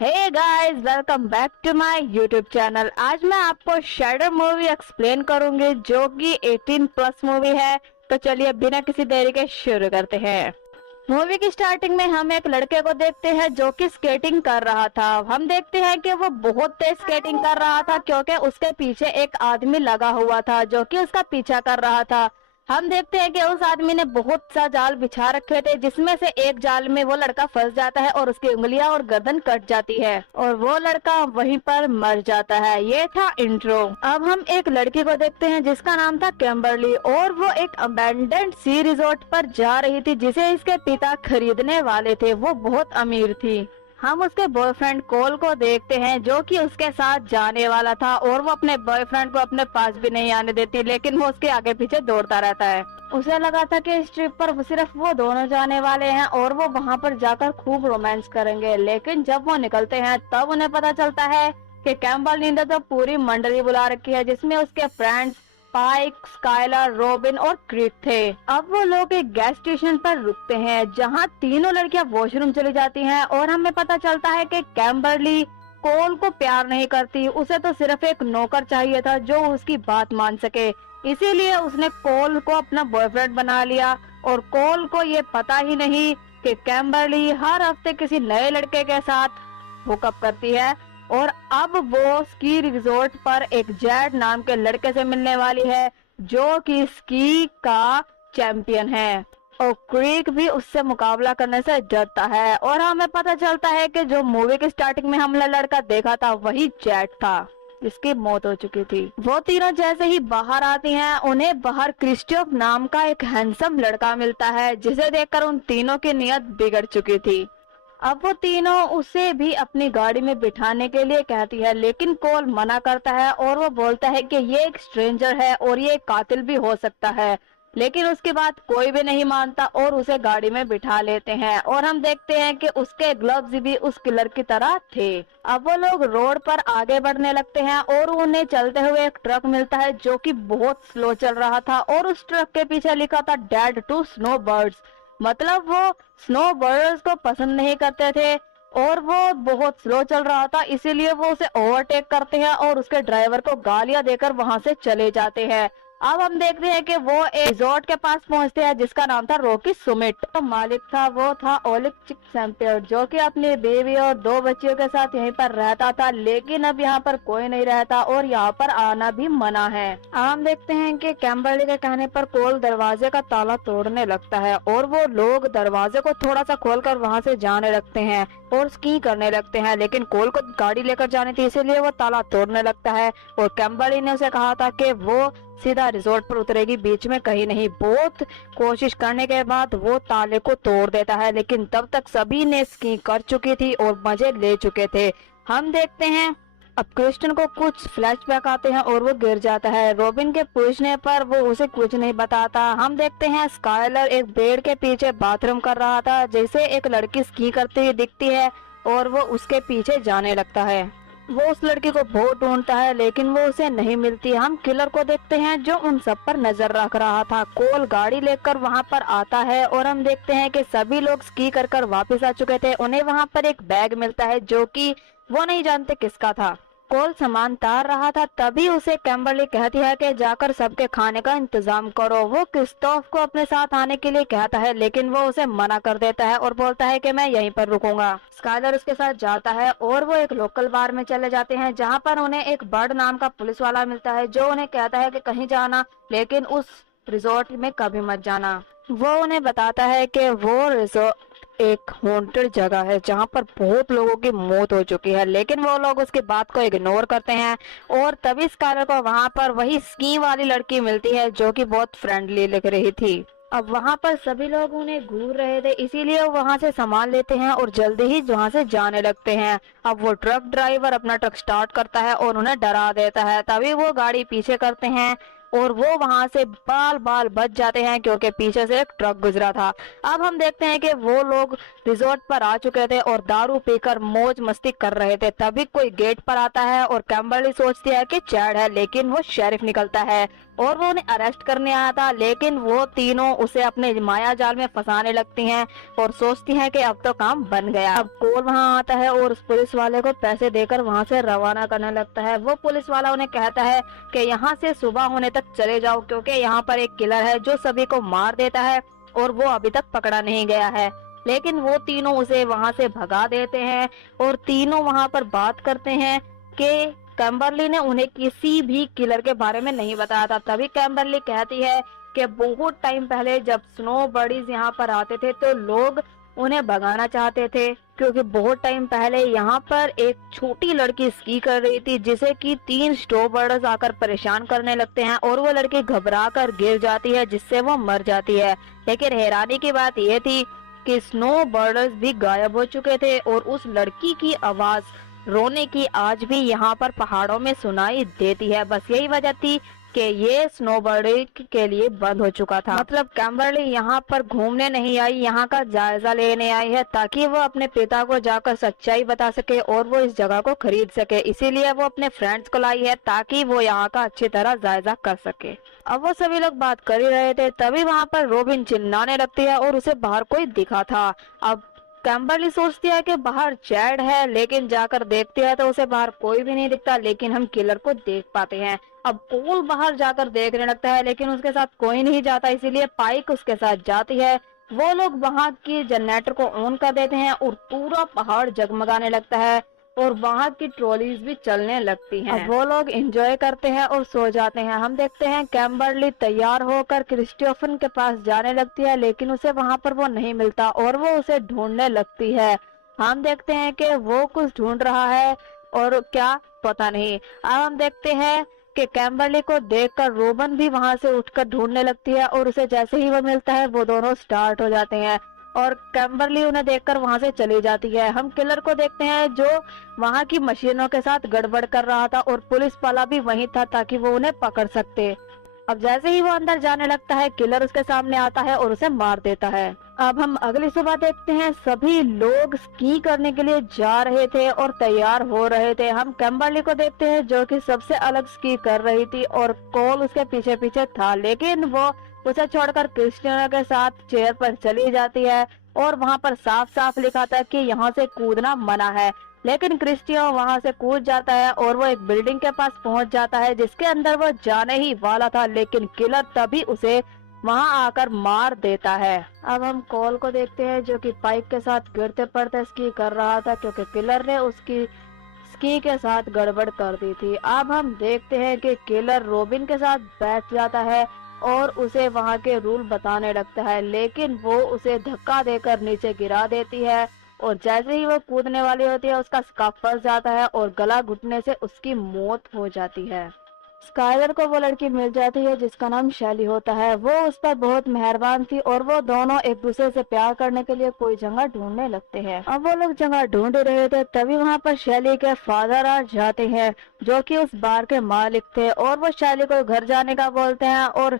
Hey guys, welcome back to my YouTube channel. आज मैं आपको शैडो मूवी एक्सप्लेन करूंगी जो कि 18 प्लस मूवी है। तो चलिए बिना किसी देरी के शुरू करते हैं। मूवी की स्टार्टिंग में हम एक लड़के को देखते हैं जो कि स्केटिंग कर रहा था। हम देखते हैं कि वो बहुत तेज स्केटिंग कर रहा था क्योंकि उसके पीछे एक आदमी लगा हुआ था जो कि उसका पीछा कर रहा था। हम देखते हैं कि उस आदमी ने बहुत सा जाल बिछा रखे थे जिसमें से एक जाल में वो लड़का फंस जाता है और उसकी उंगलियां और गर्दन कट जाती है और वो लड़का वहीं पर मर जाता है। ये था इंट्रो। अब हम एक लड़की को देखते हैं जिसका नाम था कैम्बरली और वो एक अबैंडन्ड सी रिजॉर्ट पर जा रही थी जिसे इसके पिता खरीदने वाले थे। वो बहुत अमीर थी। हम उसके बॉयफ्रेंड कोल को देखते हैं जो कि उसके साथ जाने वाला था और वो अपने बॉयफ्रेंड को अपने पास भी नहीं आने देती, लेकिन वो उसके आगे पीछे दौड़ता रहता है। उसे लगा था कि इस ट्रिप पर सिर्फ वो दोनों जाने वाले हैं और वो वहाँ पर जाकर खूब रोमांस करेंगे, लेकिन जब वो निकलते हैं तब उन्हें पता चलता है कि कैम्बल ने तो पूरी मंडली बुला रखी है जिसमें उसके फ्रेंड्स पाइक, स्काइलर, रॉबिन और क्रीक थे। अब वो लोग एक गैस स्टेशन पर रुकते हैं जहां तीनों लड़कियां वॉशरूम चली जाती हैं और हमें पता चलता है कि कैम्बरली कोल को प्यार नहीं करती। उसे तो सिर्फ एक नौकर चाहिए था जो उसकी बात मान सके, इसीलिए उसने कोल को अपना बॉयफ्रेंड बना लिया। और कोल को ये पता ही नहीं कि कैम्बरली हर हफ्ते किसी नए लड़के के साथ हुकअप करती है और अब वो स्की रिजॉर्ट पर एक जेड नाम के लड़के से मिलने वाली है जो कि स्की का चैंपियन है और क्रीक भी उससे मुकाबला करने से डरता है। और हमें पता चलता है कि जो मूवी के स्टार्टिंग में हमने लड़का देखा था वही जेड था जिसकी मौत हो चुकी थी। वो तीनों जैसे ही बाहर आती हैं उन्हें बाहर क्रिस्टोफ नाम का एक हैंडसम लड़का मिलता है जिसे देखकर उन तीनों की नीयत बिगड़ चुकी थी। अब वो तीनों उसे भी अपनी गाड़ी में बिठाने के लिए कहती है, लेकिन कोल मना करता है और वो बोलता है कि ये एक स्ट्रेंजर है और ये कातिल भी हो सकता है। लेकिन उसकी बात कोई भी नहीं मानता और उसे गाड़ी में बिठा लेते हैं और हम देखते हैं कि उसके ग्लव्स भी उस किलर की तरह थे। अब वो लोग रोड पर आगे बढ़ने लगते हैं और उन्हें चलते हुए एक ट्रक मिलता है जो कि बहुत स्लो चल रहा था और उस ट्रक के पीछे लिखा था डेड टू स्नो बर्ड्स। मतलब वो स्नो बर्ड्स को पसंद नहीं करते थे और वो बहुत स्लो चल रहा था, इसीलिए वो उसे ओवरटेक करते हैं और उसके ड्राइवर को गालियां देकर वहां से चले जाते हैं। अब हम देखते हैं कि वो एक रिजॉर्ट के पास पहुंचते हैं जिसका नाम था रॉकी सुमिट। तो मालिक था वो था ओलिक चिकसैम्पियर जो कि अपनी बीवी और 2 बच्चियों के साथ यहीं पर रहता था, लेकिन अब यहाँ पर कोई नहीं रहता और यहाँ पर आना भी मना है। अब हम देखते हैं कि कैम्बरली के कहने पर कोल दरवाजे का ताला तोड़ने लगता है और वो लोग दरवाजे को थोड़ा सा खोलकर वहाँ से जाने लगते हैं और स्की करने लगते हैं, लेकिन कोल को गाड़ी लेकर जानी थी इसीलिए वो ताला तोड़ने लगता है। और कैम्बरली ने उसे कहा था कि वो सीधा रिजॉर्ट पर उतरेगी, बीच में कहीं नहीं। बहुत कोशिश करने के बाद वो ताले को तोड़ देता है, लेकिन तब तक सभी ने स्की कर चुकी थी और मजे ले चुके थे। हम देखते हैं अब क्रिस्टन को कुछ फ्लैशबैक आते हैं और वो गिर जाता है। रॉबिन के पूछने पर वो उसे कुछ नहीं बताता। हम देखते हैं स्काइलर एक पेड़ के पीछे बाथरूम कर रहा था जैसे एक लड़की स्की करती हुई दिखती है और वो उसके पीछे जाने लगता है। वो उस लड़की को बहुत ढूंढता है लेकिन वो उसे नहीं मिलती। हम किलर को देखते हैं जो उन सब पर नजर रख रहा था। कोल गाड़ी लेकर वहां पर आता है और हम देखते हैं कि सभी लोग स्की कर कर वापस आ चुके थे। उन्हें वहां पर एक बैग मिलता है जो कि वो नहीं जानते किसका था। कोल सामान तार रहा था तभी उसे कैम्बरली कहती है कि जाकर सबके खाने का इंतजाम करो। वो क्रिस्टोफ को अपने साथ आने के लिए कहता है लेकिन वो उसे मना कर देता है और बोलता है कि मैं यहीं पर रुकूंगा। स्काइलर उसके साथ जाता है और वो एक लोकल बार में चले जाते हैं जहां पर उन्हें एक बर्ड नाम का पुलिस वाला मिलता है जो उन्हें कहता है कि कहीं जाना लेकिन उस रिजॉर्ट में कभी मत जाना। वो उन्हें बताता है कि वो रिजॉर्ट एक हॉन्टेड जगह है जहां पर बहुत लोगों की मौत हो चुकी है, लेकिन वो लोग उसकी बात को इग्नोर करते हैं। और तभी स्काइलर को वहां पर वही स्की वाली लड़की मिलती है जो कि बहुत फ्रेंडली लग रही थी। अब वहां पर सभी लोग उन्हें घूर रहे थे इसीलिए वो वहां से सामान लेते हैं और जल्दी ही वहां से जाने लगते हैं। अब वो ट्रक ड्राइवर अपना ट्रक स्टार्ट करता है और उन्हें डरा देता है, तभी वो गाड़ी पीछे करते हैं और वो वहां से बाल बाल बच जाते हैं क्योंकि पीछे से एक ट्रक गुजरा था। अब हम देखते हैं कि वो लोग रिजॉर्ट पर आ चुके थे और दारू पीकर मौज मस्ती कर रहे थे। तभी कोई गेट पर आता है और कैम्बरली सोचती है कि चैड है, लेकिन वो शेरिफ निकलता है और वो उन्हें अरेस्ट करने आया था, लेकिन वो तीनों उसे अपने माया जाल में फंसाने लगती हैं और सोचती हैं कि अब तो काम बन गया। अब कोल वहाँ आता है और उस पुलिस वाले को पैसे देकर वहाँ से रवाना करने लगता है। वो पुलिस वाला उन्हें कहता है कि यहाँ से सुबह होने तक चले जाओ, क्योंकि यहाँ पर एक किलर है जो सभी को मार देता है और वो अभी तक पकड़ा नहीं गया है। लेकिन वो तीनों उसे वहाँ से भगा देते हैं और तीनों वहाँ पर बात करते हैं कि कैम्बरली ने उन्हें किसी भी किलर के बारे में नहीं बताया था। तभी कैम्बरली कहती है कि बहुत टाइम पहले जब स्नो बडीज यहाँ पर आते थे तो लोग उन्हें भगाना चाहते थे, क्योंकि बहुत टाइम पहले यहाँ पर एक छोटी लड़की स्की कर रही थी जिसे कि 3 स्नो बर्ड्स आकर परेशान करने लगते हैं और वो लड़की घबरा कर गिर जाती है, जिससे वो मर जाती है। लेकिन हैरानी की बात यह थी कि स्नो बर्ड्स भी गायब हो चुके थे और उस लड़की की आवाज रोने की आज भी यहाँ पर पहाड़ों में सुनाई देती है। बस यही वजह थी कि ये स्नोबर्ड के लिए बंद हो चुका था। मतलब कैम्बरली यहाँ पर घूमने नहीं आई, यहाँ का जायजा लेने आई है ताकि वो अपने पिता को जाकर सच्चाई बता सके और वो इस जगह को खरीद सके। इसीलिए वो अपने फ्रेंड्स को लाई है ताकि वो यहाँ का अच्छी तरह जायजा कर सके। अब वो सभी लोग बात कर ही रहे थे, तभी वहाँ पर रोबिन चिल्लाने लगती है और उसे बाहर कोई दिखा था। अब कैम्बरली सोचती है कि बाहर चैड है, लेकिन जाकर देखती है तो उसे बाहर कोई भी नहीं दिखता, लेकिन हम किलर को देख पाते हैं। अब कोल बाहर जाकर देखने लगता है, लेकिन उसके साथ कोई नहीं जाता, इसीलिए पाइक उसके साथ जाती है। वो लोग वहाँ की जनरेटर को ऑन कर देते हैं और पूरा पहाड़ जगमगाने लगता है और वहाँ की ट्रॉलीज भी चलने लगती हैं। अब वो लोग एंजॉय करते हैं और सो जाते हैं। हम देखते हैं कैम्बरली तैयार होकर क्रिस्टोफन के पास जाने लगती है, लेकिन उसे वहाँ पर वो नहीं मिलता और वो उसे ढूंढने लगती है। हम देखते हैं कि वो कुछ ढूंढ रहा है और क्या पता नहीं। अब हम देखते हैं कि कैम्बरली को देखकर रोबन भी वहाँ से उठकर ढूंढने लगती है और उसे जैसे ही वो मिलता है वो दोनों स्टार्ट हो जाते हैं और कैम्बरली उन्हें देखकर वहां से चली जाती है। हम किलर को देखते हैं जो वहां की मशीनों के साथ गड़बड़ कर रहा था और पुलिस वाला भी वहीं था ताकि वो उन्हें पकड़ सकते। अब जैसे ही वो अंदर जाने लगता है किलर उसके सामने आता है और उसे मार देता है। अब हम अगली सुबह देखते हैं सभी लोग स्की करने के लिए जा रहे थे और तैयार हो रहे थे। हम कैम्बरली को देखते हैं जो कि सबसे अलग स्की कर रही थी और कोल उसके पीछे पीछे था, लेकिन वो उसे छोड़कर क्रिस्टियानो के साथ चेयर पर चली जाती है और वहाँ पर साफ साफ लिखा था कि यहाँ से कूदना मना है। लेकिन क्रिस्टियानो वहाँ से कूद जाता है और वो एक बिल्डिंग के पास पहुँच जाता है जिसके अंदर वो जाने ही वाला था, लेकिन किलर तभी उसे वहाँ आकर मार देता है। अब हम कोल को देखते हैं जो कि पाइक के साथ गिरते पड़ते स्की कर रहा था, क्योंकि किलर ने उसकी स्की के साथ गड़बड़ कर दी थी। अब हम देखते हैं कि किलर रोबिन के साथ बैठ जाता है और उसे वहाँ के रूल बताने लगता है, लेकिन वो उसे धक्का देकर नीचे गिरा देती है और जैसे ही वो कूदने वाली होती है उसका स्कार्फ फंस जाता है और गला घुटने से उसकी मौत हो जाती है। स्काइलर को वो लड़की मिल जाती है जिसका नाम शैली होता है। वो उस पर बहुत मेहरबान थी और वो दोनों एक दूसरे से प्यार करने के लिए कोई जगह ढूंढने लगते हैं। अब वो लोग जगह ढूंढ रहे थे तभी वहाँ पर शैली के फादर आ जाते हैं जो कि उस बार के मालिक थे और वो शैली को घर जाने का बोलते हैं और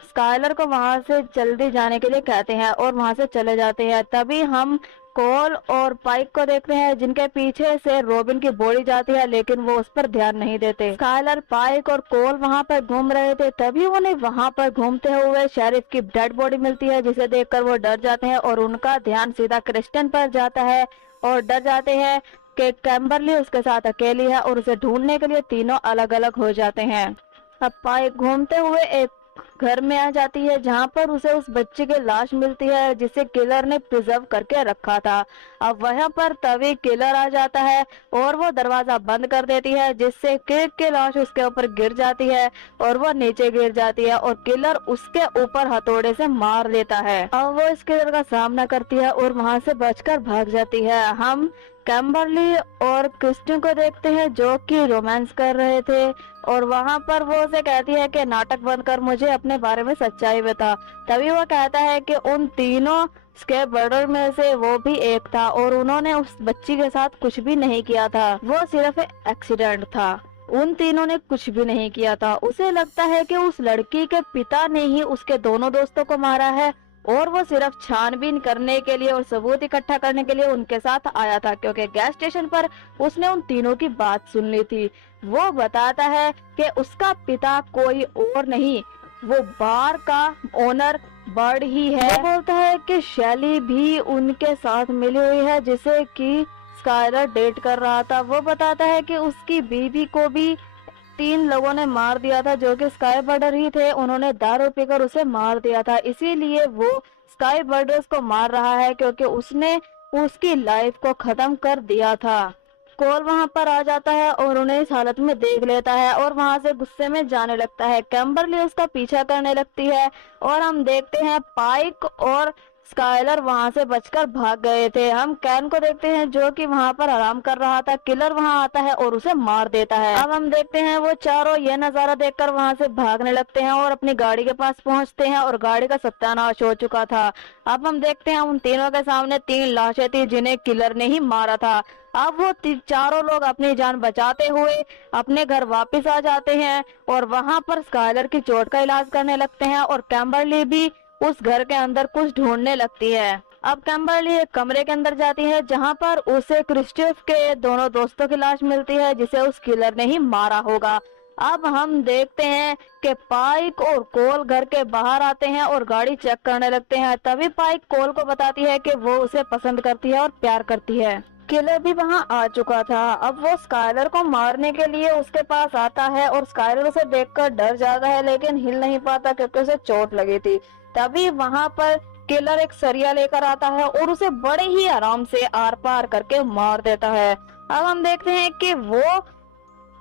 स्काइलर को वहाँ से जल्दी जाने के लिए कहते हैं और वहाँ से चले जाते हैं। तभी हम कोल और पाइक को देखते हैं जिनके पीछे से रोबिन की बॉडी जाती है, लेकिन वो उस पर ध्यान नहीं देते। स्काइलर, पाइक और कोल वहाँ पर घूम रहे थे तभी उन्हें वहाँ पर घूमते हुए शेरिफ की डेड बॉडी मिलती है, जिसे देखकर वो डर जाते हैं और उनका ध्यान सीधा क्रिस्टन पर जाता है और डर जाते हैं कि कैम्बरली उसके साथ अकेली है और उसे ढूंढने के लिए तीनों अलग अलग हो जाते हैं। अब पाइक घूमते हुए एक घर में आ जाती है जहाँ पर उसे उस बच्चे की लाश मिलती है जिसे किलर ने प्रिजर्व करके रखा था। अब वहाँ पर तभी किलर आ जाता है और वो दरवाजा बंद कर देती है, जिससे किर्क की लाश उसके ऊपर गिर जाती है और वो नीचे गिर जाती है और किलर उसके ऊपर हथौड़े से मार देता है। अब वो इस किलर का सामना करती है और वहाँ से बचकर भाग जाती है। हम कैम्बरली और क्रिस्टिन को देखते हैं जो कि रोमांस कर रहे थे और वहाँ पर वो उसे कहती है कि नाटक बंद कर, मुझे अपने बारे में सच्चाई बता। तभी वो कहता है कि उन तीनों स्केप बर्डर में से वो भी एक था और उन्होंने उस बच्ची के साथ कुछ भी नहीं किया था, वो सिर्फ एक्सीडेंट था। उन तीनों ने कुछ भी नहीं किया था। उसे लगता है कि उस लड़की के पिता ने ही उसके दोनों दोस्तों को मारा है और वो सिर्फ छानबीन करने के लिए और सबूत इकट्ठा करने के लिए उनके साथ आया था, क्योंकि गैस स्टेशन पर उसने उन तीनों की बात सुन ली थी। वो बताता है कि उसका पिता कोई और नहीं, वो बार का ओनर बर्ड ही है। वो बोलता है कि शैली भी उनके साथ मिली हुई है, जिसे कि स्काइलर डेट कर रहा था। वो बताता है कि उसकी बीवी को भी 3 लोगों ने मार दिया था, जो कि स्काई बर्डर ही थे। उन्होंने दारू पीकर उसे मार दिया था, इसीलिए वो स्काई बर्डर्स को मार रहा है, क्योंकि उसने उसकी लाइफ को खत्म कर दिया था। कोल वहां पर आ जाता है और उन्हें इस हालत में देख लेता है और वहां से गुस्से में जाने लगता है। कैम्बरली उसका पीछा करने लगती है और हम देखते हैं पाइक और स्काइलर वहां से बचकर भाग गए थे। हम कैन को देखते हैं जो कि वहां पर आराम कर रहा था। किलर वहां आता है और उसे मार देता है। अब हम देखते हैं वो चारों ये नजारा देखकर वहां से भागने लगते हैं और अपनी गाड़ी के पास पहुंचते हैं और गाड़ी का सत्यानाश हो चुका था। अब हम देखते हैं उन तीनों के सामने 3 लाशें थी जिन्हें किलर ने ही मारा था। अब वो चारों लोग अपनी जान बचाते हुए अपने घर वापस आ जाते हैं और वहां पर स्काइलर की चोट का इलाज करने लगते हैं और कैम्बरली भी उस घर के अंदर कुछ ढूंढने लगती है। अब कैम्बरली एक कमरे के अंदर जाती है जहां पर उसे क्रिस्टोफ के दोनों दोस्तों की लाश मिलती है, जिसे उस किलर ने ही मारा होगा। अब हम देखते हैं कि पाइक और कोल घर के बाहर आते हैं और गाड़ी चेक करने लगते हैं। तभी पाइक कोल को बताती है कि वो उसे पसंद करती है और प्यार करती है। किलर भी वहां आ चुका था। अब वो स्काइलर को मारने के लिए उसके पास आता है और स्काइलर उसे देखकर डर जाता है, लेकिन हिल नहीं पाता क्योंकि उसे चोट लगी थी। तभी वहां पर किलर एक सरिया लेकर आता है और उसे बड़े ही आराम से आर पार करके मार देता है। अब हम देखते हैं कि वो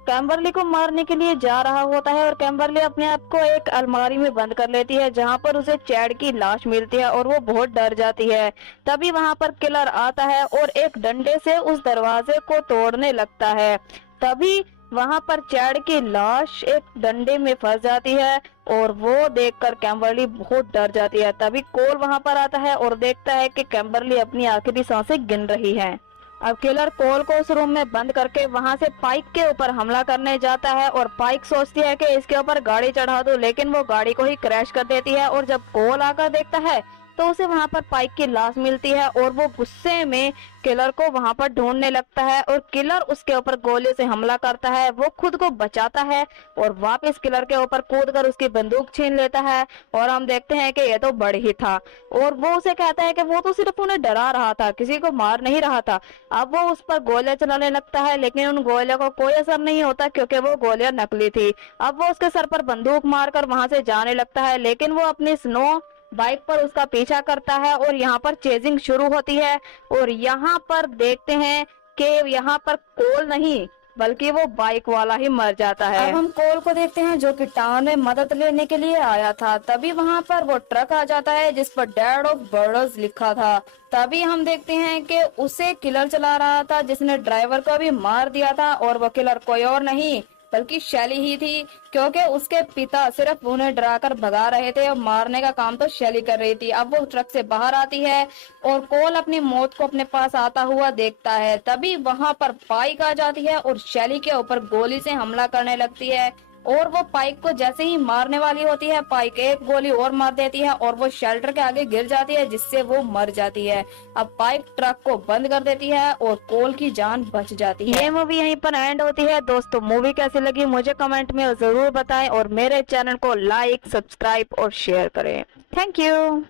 कैम्बरली को मारने के लिए जा रहा होता है और कैम्बरली अपने आप को एक अलमारी में बंद कर लेती है, जहां पर उसे चैड की लाश मिलती है और वो बहुत डर जाती है। तभी वहां पर किलर आता है और एक डंडे से उस दरवाजे को तोड़ने लगता है। तभी वहां पर चैड की लाश एक डंडे में फंस जाती है और वो देखकर कैम्बरली बहुत डर जाती है। तभी कोल वहां पर आता है और देखता है कि कैम्बरली अपनी आखिरी सांसें गिन रही है। अब किलर कोल को उस रूम में बंद करके वहां से पाइक के ऊपर हमला करने जाता है और पाइक सोचती है कि इसके ऊपर गाड़ी चढ़ा दो, लेकिन वो गाड़ी को ही क्रैश कर देती है। और जब कोल आकर देखता है तो उसे वहां पर पाइक की लाश मिलती है और वो गुस्से में किलर को वहां पर ढूंढने लगता है और किलर उसके ऊपर गोली से हमला करता है। वो खुद को बचाता है और वापस किलर के ऊपर कूदकर उसकी बंदूक छीन लेता है और हम देखते हैं कि ये तो बड़ ही था। और वो उसे कहता है कि वो तो सिर्फ उन्हें डरा रहा था, किसी को मार नहीं रहा था। अब वो उस पर गोलियां चलाने लगता है, लेकिन उन गोलियों को कोई असर नहीं होता क्योंकि वो गोलियां नकली थी। अब वो उसके सर पर बंदूक मारकर वहां से जाने लगता है, लेकिन वो अपनी स्नो बाइक पर उसका पीछा करता है और यहाँ पर चेजिंग शुरू होती है। और यहाँ पर देखते हैं कि यहाँ पर कोल नहीं बल्कि वो बाइक वाला ही मर जाता है। अब हम कोल को देखते हैं जो कि टाउन में मदद लेने के लिए आया था। तभी वहाँ पर वो ट्रक आ जाता है जिस पर डैड ऑफ बर्डर्स लिखा था। तभी हम देखते हैं कि उसे किलर चला रहा था जिसने ड्राइवर को भी मार दिया था और वो किलर कोई और नहीं बल्कि शैली ही थी, क्योंकि उसके पिता सिर्फ उन्हें डराकर भगा रहे थे और मारने का काम तो शैली कर रही थी। अब वो ट्रक से बाहर आती है और कोल अपनी मौत को अपने पास आता हुआ देखता है। तभी वहां पर पाइक आ जाती है और शैली के ऊपर गोली से हमला करने लगती है और वो पाइक को जैसे ही मारने वाली होती है, पाइक एक गोली और मार देती है और वो शेल्टर के आगे गिर जाती है जिससे वो मर जाती है। अब पाइक ट्रक को बंद कर देती है और कोल की जान बच जाती है। ये मूवी यहीं पर एंड होती है। दोस्तों मूवी कैसी लगी मुझे कमेंट में जरूर बताएं और मेरे चैनल को लाइक, सब्सक्राइब और शेयर करें। Thank you.